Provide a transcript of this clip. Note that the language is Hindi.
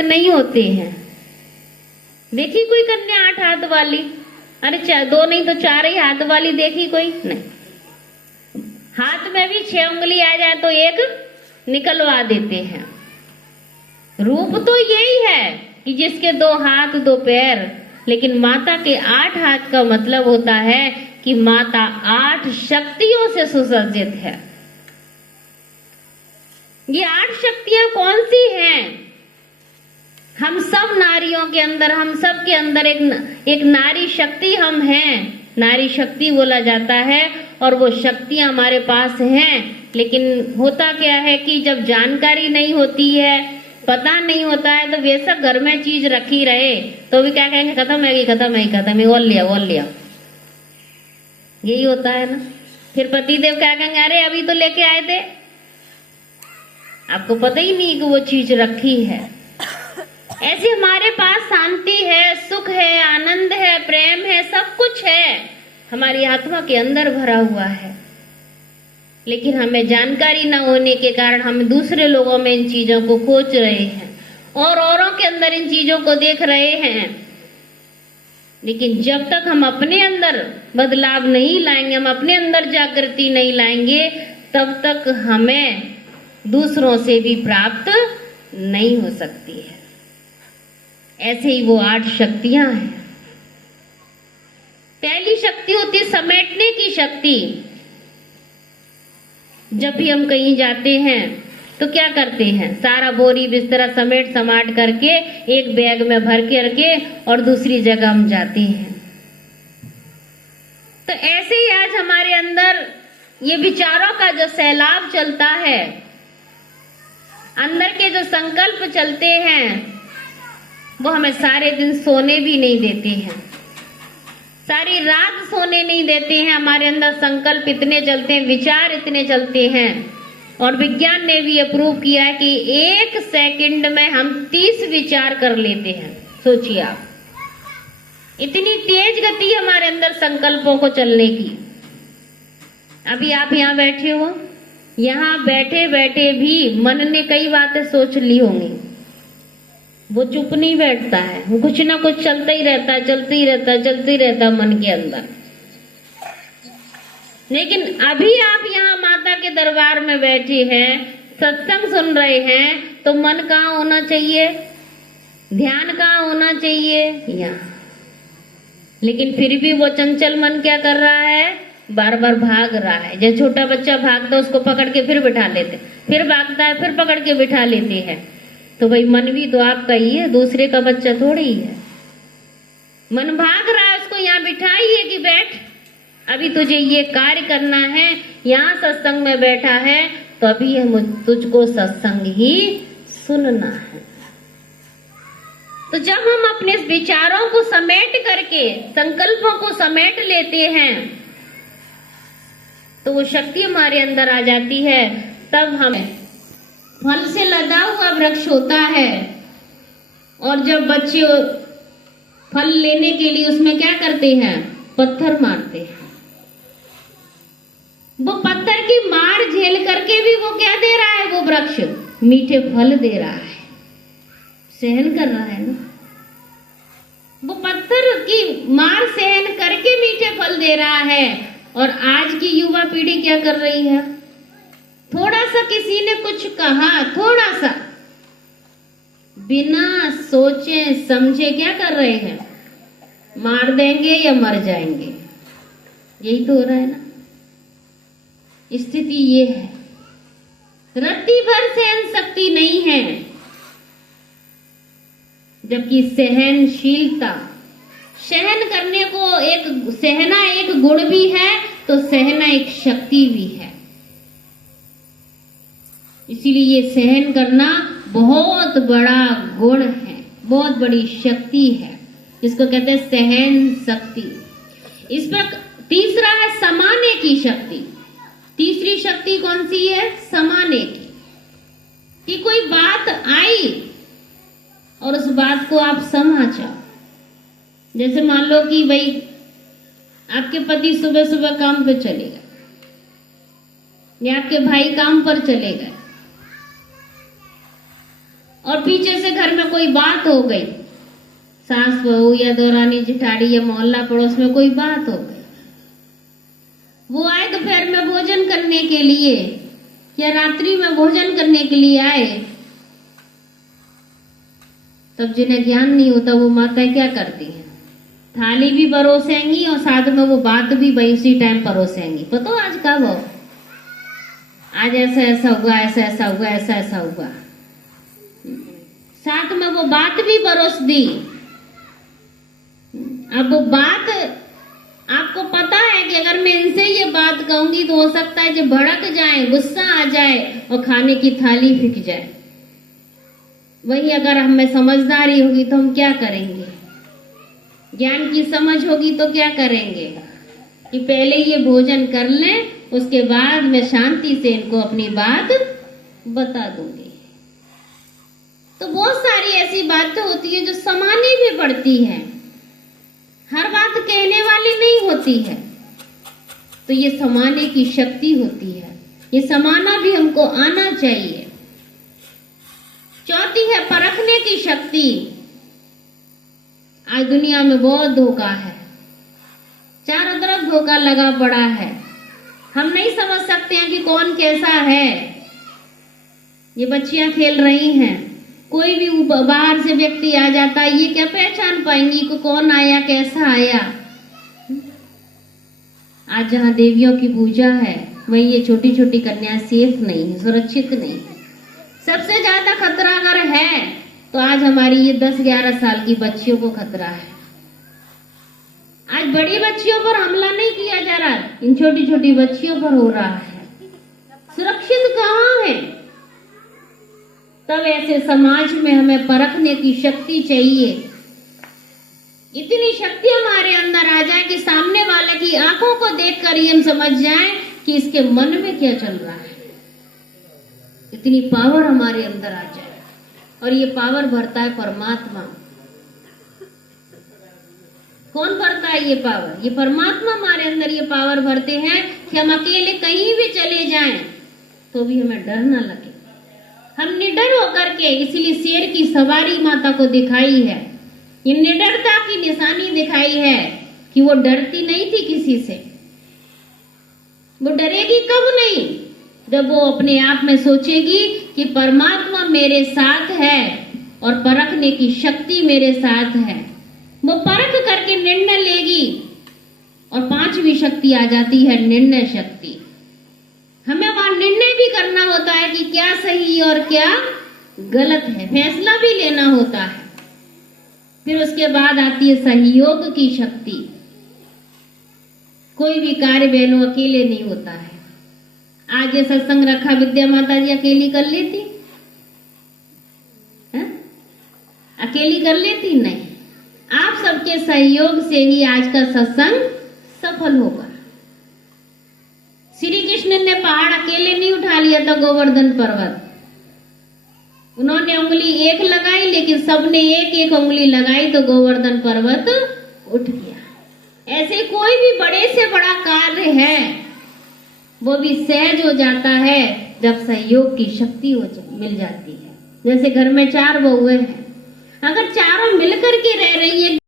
नहीं होते हैं। देखी कोई कन्या 8 हाथ वाली? अरे दो नहीं तो 4 ही हाथ वाली देखी कोई? नहीं। हाथ में भी 6 उंगली आ जाए तो एक निकलवा देते हैं। रूप तो यही है कि जिसके 2 हाथ 2 पैर, लेकिन माता के 8 हाथ का मतलब होता है कि माता 8 शक्तियों से सुसज्जित है। ये 8 शक्तियां कौन सी हैं? हम सब नारियों के अंदर, हम सब के अंदर एक नारी शक्ति हम हैं। नारी शक्ति बोला जाता है और वो शक्तियां हमारे पास हैं। लेकिन होता क्या है कि जब जानकारी नहीं होती है, पता नहीं होता है, तो बेशक घर में चीज रखी रहे तो भी क्या कहेंगे, खत्म है, खत्म है, खत्म है, बोल लिया। यही होता है ना। फिर पतिदेव क्या कहेंगे, अरे अभी तो लेके आए थे, आपको पता ही नहीं कि वो चीज रखी है। ऐसे हमारे पास शांति है, सुख है, आनंद है, प्रेम है, सब कुछ है, हमारी आत्मा के अंदर भरा हुआ है। लेकिन हमें जानकारी न होने के कारण हम दूसरे लोगों में इन चीजों को खोज रहे हैं और औरों के अंदर इन चीजों को देख रहे हैं। लेकिन जब तक हम अपने अंदर बदलाव नहीं लाएंगे, हम अपने अंदर जागृति नहीं लाएंगे, तब तक हमें दूसरों से भी प्राप्त नहीं हो सकती है। ऐसे ही वो 8 शक्तियां हैं। पहली शक्ति होती है समेटने की शक्ति। जब भी हम कहीं जाते हैं तो क्या करते हैं, सारा बोरी बिस्तरा समेट समाट करके एक बैग में भर के रखे और दूसरी जगह हम जाते हैं। तो ऐसे ही आज हमारे अंदर ये विचारों का जो सैलाब चलता है, अंदर के जो संकल्प चलते हैं, वो हमें सारे दिन सोने भी नहीं देते हैं, सारी रात सोने नहीं देते हैं। हमारे अंदर संकल्प इतने चलते हैं, विचार इतने चलते हैं, और विज्ञान ने भी अप्रूव किया है कि 1 सेकंड में हम 30 विचार कर लेते हैं। सोचिए आप, इतनी तेज गति हमारे अंदर संकल्पों को चलने की। अभी आप यहाँ बैठे हो, यहाँ बैठे बैठे भी मन ने कई बातें सोच ली होंगी, वो चुप नहीं बैठता है, वो कुछ ना कुछ चलता ही रहता है, चलते ही रहता है मन के अंदर। लेकिन अभी आप यहाँ माता के दरबार में बैठे हैं, सत्संग सुन रहे हैं, तो मन कहाँ होना चाहिए, ध्यान कहाँ होना चाहिए, यहाँ। लेकिन फिर भी वो चंचल मन क्या कर रहा है, बार बार भाग रहा है। जब छोटा बच्चा भागता है, उसको पकड़ के फिर बिठा लेते, फिर भागता है, फिर पकड़ के बिठा लेते हैं। तो भाई मन भी तो आपका ही है, दूसरे का बच्चा थोड़ी ही है। मन भाग रहा है, उसको यहाँ बिठाइए कि बैठ, अभी तुझे ये कार्य करना है, यहाँ सत्संग में बैठा है तो अभी तुझको सत्संग ही सुनना है। तो जब हम अपने विचारों को समेट करके, संकल्पों को समेट लेते हैं, तो वो शक्ति हमारे अंदर आ जाती है। तब हम फल से लदा हुआ वृक्ष होता है, और जब बच्चे फल लेने के लिए उसमें क्या करते हैं, पत्थर मारते हैं। वो पत्थर की मार झेल करके भी वो क्या दे रहा है, वो वृक्ष मीठे फल दे रहा है, सहन कर रहा है ना। वो पत्थर की मार सहन करके मीठे फल दे रहा है। और आज की युवा पीढ़ी क्या कर रही है, थोड़ा सा किसी ने कुछ कहा, थोड़ा सा बिना सोचे समझे क्या कर रहे हैं, मार देंगे या मर जाएंगे। यही तो हो रहा है ना। स्थिति ये है, रत्ती भर सहन शक्ति नहीं है, जबकि सहनशीलता, सहन करने को सहना एक गुण भी है, तो सहना एक शक्ति भी है। इसीलिए ये सहन करना बहुत बड़ा गुण है, बहुत बड़ी शक्ति है, जिसको कहते हैं सहन शक्ति। इस पर तीसरा है समाने की शक्ति। तीसरी शक्ति कौन सी है, समाने की। कि कोई बात आई और उस बात को आप समा जाओ। जैसे मान लो कि भाई आपके पति सुबह सुबह काम पे चले गए, या आपके भाई काम पर चले गए, और पीछे से घर में कोई बात हो गई, सास बहू या दौरानी जिठाड़ी या मोहल्ला पड़ोस में कोई बात हो गई, वो आए दोपहर में भोजन करने के लिए या रात्रि में भोजन करने के लिए आए, तब जिन्हें ज्ञान नहीं होता वो माता क्या करती हैं, थाली भी परोसेंगी और साथ में वो बात भी भाई उसी टाइम परोसेंगी। पता आज कब हो, आज ऐसा ऐसा हुआ, ऐसा ऐसा हुआ, ऐसा ऐसा हुआ, साथ में वो बात भी परोस दी। अब वो बात आपको पता है कि अगर मैं इनसे ये बात कहूंगी तो हो सकता है जो भड़क जाए, गुस्सा आ जाए और खाने की थाली फेंक जाए। वही अगर हम में समझदारी होगी तो हम क्या करेंगे, ज्ञान की समझ होगी तो क्या करेंगे कि पहले ये भोजन कर लें, उसके बाद मैं शांति से इनको अपनी बात बता दूंगी। तो बहुत सारी ऐसी बातें होती है जो समानी भी पड़ती है, हर बात कहने वाली नहीं होती है, तो ये समाने की शक्ति होती है, ये समाना भी हमको आना चाहिए। चौथी है परखने की शक्ति। आज दुनिया में बहुत धोखा है, चारों तरफ धोखा लगा पड़ा है, हम नहीं समझ सकते हैं कि कौन कैसा है। ये बच्चियां खेल रही हैं, कोई भी बाहर से व्यक्ति आ जाता है, ये क्या पहचान पाएंगी कि कौन आया, कैसा आया। आज जहाँ देवियों की पूजा है वहीं ये छोटी छोटी कन्या सेफ नहीं है, सुरक्षित नहीं है। सबसे ज्यादा खतरा अगर है तो आज हमारी ये 10-11 साल की बच्चियों को खतरा है। आज बड़ी बच्चियों पर हमला नहीं किया जा रहा, इन छोटी छोटी बच्चियों पर हो रहा है। सुरक्षित कहाँ है? तब ऐसे समाज में हमें परखने की शक्ति चाहिए, इतनी शक्ति हमारे अंदर आ जाए कि सामने वाले की आंखों को देखकर ही हम समझ जाएं कि इसके मन में क्या चल रहा है। इतनी पावर हमारे अंदर आ जाए, और ये पावर भरता है परमात्मा। कौन भरता है ये पावर? ये परमात्मा हमारे अंदर ये पावर भरते हैं कि हम अकेले कहीं भी चले जाएं तो भी हमें डर ना लगे, हम निडर होकर के। इसीलिए शेर की सवारी माता को दिखाई है, ये निडरता की निशानी दिखाई है कि वो डरती नहीं थी किसी से। वो डरेगी कब नहीं? जब वो अपने आप में सोचेगी कि परमात्मा मेरे साथ है और परखने की शक्ति मेरे साथ है। वो परख करके निर्णय लेगी, और 5वीं शक्ति आ जाती है निर्णय शक्ति। हमें वहां निर्णय भी करना होता है कि क्या सही और क्या गलत है, फैसला भी लेना होता है। फिर उसके बाद आती है सहयोग की शक्ति। कोई भी कार्य बहनों अकेले नहीं होता है। आज ये सत्संग रखा, विद्या माता जी अकेली कर लेती है? अकेली कर लेती नहीं, आप सबके सहयोग से ही आज का सत्संग सफल होगा। श्री कृष्ण ने पहाड़ अकेले नहीं उठा लिया था, गोवर्धन पर्वत। उन्होंने उंगली एक लगाई, लेकिन सबने एक एक उंगली लगाई तो गोवर्धन पर्वत उठ गया। ऐसे कोई भी बड़े से बड़ा कार्य है वो भी सहज हो जाता है जब सहयोग की शक्ति मिल जाती है। जैसे घर में 4 बहुएं हैं, अगर चारों मिलकर के रह रही है